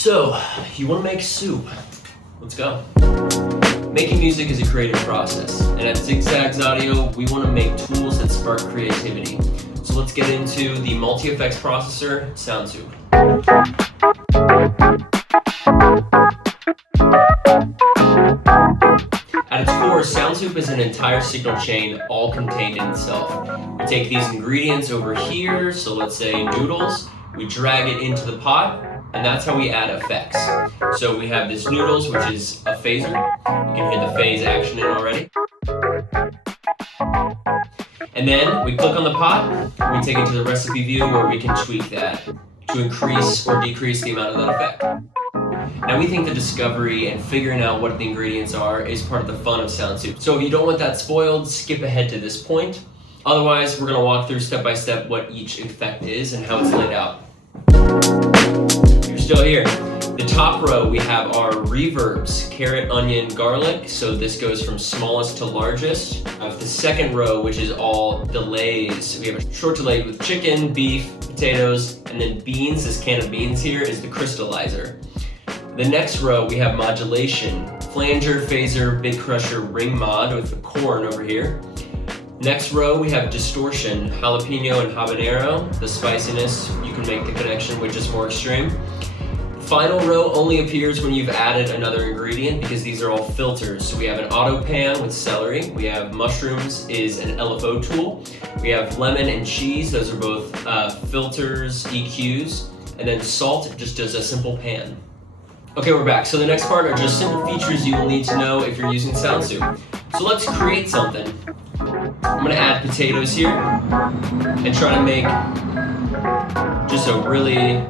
So, you want to make soup. Let's go. Making music is a creative process, and at ZigZagzAudio, we want to make tools that spark creativity. So let's get into the multi-effects processor, SoundSoup. At its core, SoundSoup is an entire signal chain all contained in itself. We take these ingredients over here, so let's say noodles, we drag it into the pot, and that's how we add effects. So we have this noodles, which is a phaser. You can hear the phase action in already. And then we click on the pot, we take it to the recipe view where we can tweak that to increase or decrease the amount of that effect. Now we think the discovery and figuring out what the ingredients are is part of the fun of SoundSoup. So if you don't want that spoiled, skip ahead to this point. Otherwise, we're gonna walk through step by step what each effect is and how it's laid out. You're still here. The top row, we have our reverbs, carrot, onion, garlic. So this goes from smallest to largest. The second row, which is all delays. We have a short delay with chicken, beef, potatoes, and then beans. This can of beans here is the crystallizer. The next row, we have modulation, flanger, phaser, big crusher, ring mod with the corn over here. Next row, we have distortion, jalapeno and habanero. The spiciness, you can make the connection which is more extreme. Final row only appears when you've added another ingredient because these are all filters. So we have an auto pan with celery. We have mushrooms is an LFO tool. We have lemon and cheese. Those are both filters, EQs. And then salt just does a simple pan. Okay, we're back. So the next part are just simple features you will need to know if you're using SoundSoup. So let's create something. I'm gonna add potatoes here and try to make just a really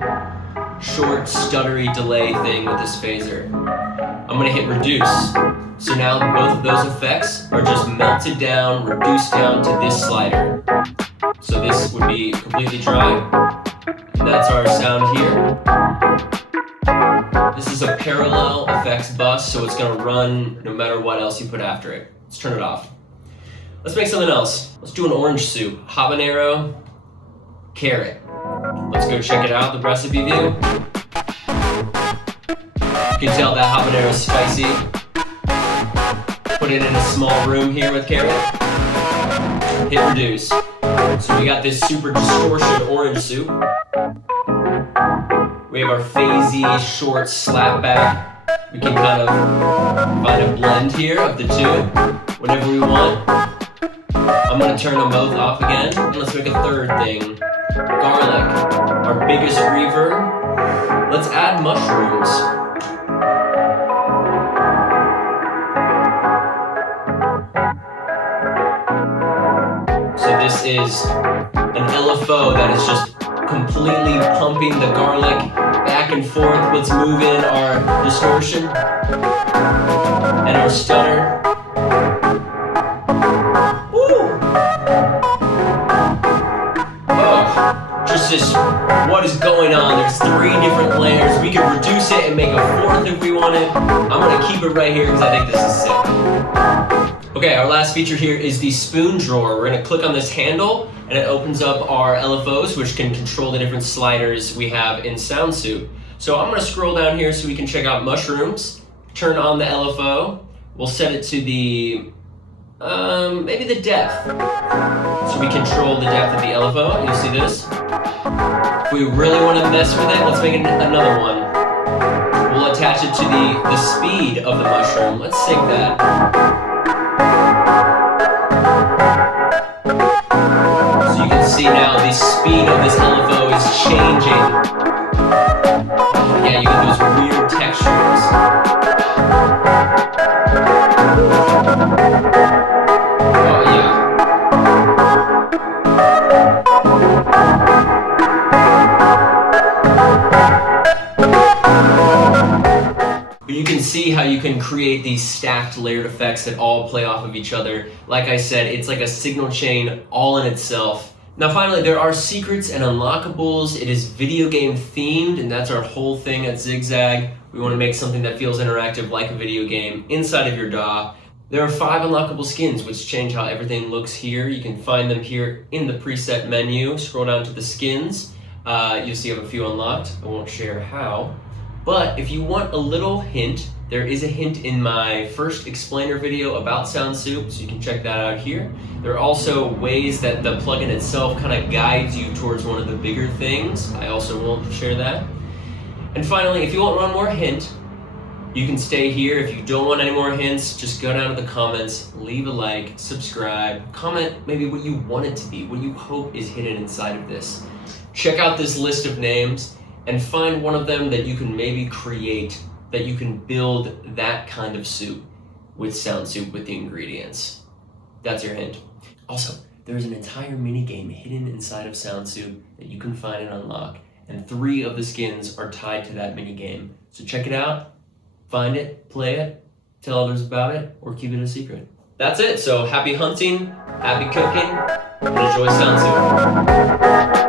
short, stuttery delay thing with this phaser. I'm gonna hit reduce. So now both of those effects are just melted down, reduced down to this slider. So this would be completely dry. And that's our sound here. This is a parallel effects bus, so it's gonna run no matter what else you put after it. Let's turn it off. Let's make something else. Let's do an orange soup. Habanero, carrot. Let's go check it out, the recipe view. You can tell that habanero is spicy. Put it in a small room here with carrot. Hit reduce. So we got this super distortion orange soup. We have our phasey, short slapback. We can kind of find a blend here of the two, whenever we want. I'm gonna turn them both off again, and let's make a third thing. Garlic, our biggest reverb. Let's add mushrooms. So this is an LFO that is just completely pumping the garlic back and forth. Let's move in our distortion and our stutter. Just this, what is going on? There's 3 different layers. We could reduce it and make a 4th if we wanted. I'm gonna keep it right here because I think this is sick. Okay, our last feature here is the spoon drawer. We're gonna click on this handle and it opens up our LFOs, which can control the different sliders we have in SoundSoup. So I'm gonna scroll down here so we can check out mushrooms, turn on the LFO. We'll set it to the, maybe the depth. So we control the depth of the LFO, you'll see this. If we really want to mess with it, let's make another one. We'll attach it to the speed of the mushroom. Let's sync that. So you can see now the speed of this LFO is changing. Yeah, you get those weird textures. Oh yeah. But you can see how you can create these stacked layered effects that all play off of each other. Like I said, it's like a signal chain all in itself. Now finally, there are secrets and unlockables. It is video game themed, and that's our whole thing at ZigZag. We want to make something that feels interactive like a video game inside of your DAW. There are 5 unlockable skins which change how everything looks here. You can find them here in the preset menu. Scroll down to the skins. You'll see I have a few unlocked. I won't share how. But if you want a little hint, there is a hint in my first explainer video about sound soup, so you can check that out here. There are also ways that the plugin itself kind of guides you towards one of the bigger things. I also won't share that. And finally, if you want one more hint, you can stay here. If you don't want any more hints, just go down to the comments, leave a like, subscribe, comment maybe what you want it to be, what you hope is hidden inside of this. Check out this list of names and find one of them that you can maybe create, that you can build that kind of soup with sound soup with the ingredients. That's your hint. Also, there's an entire mini game hidden inside of sound soup that you can find and unlock, and 3 of the skins are tied to that mini game. So check it out, find it, play it, tell others about it, or keep it a secret. That's it. So happy hunting, happy cooking, and enjoy sound soup.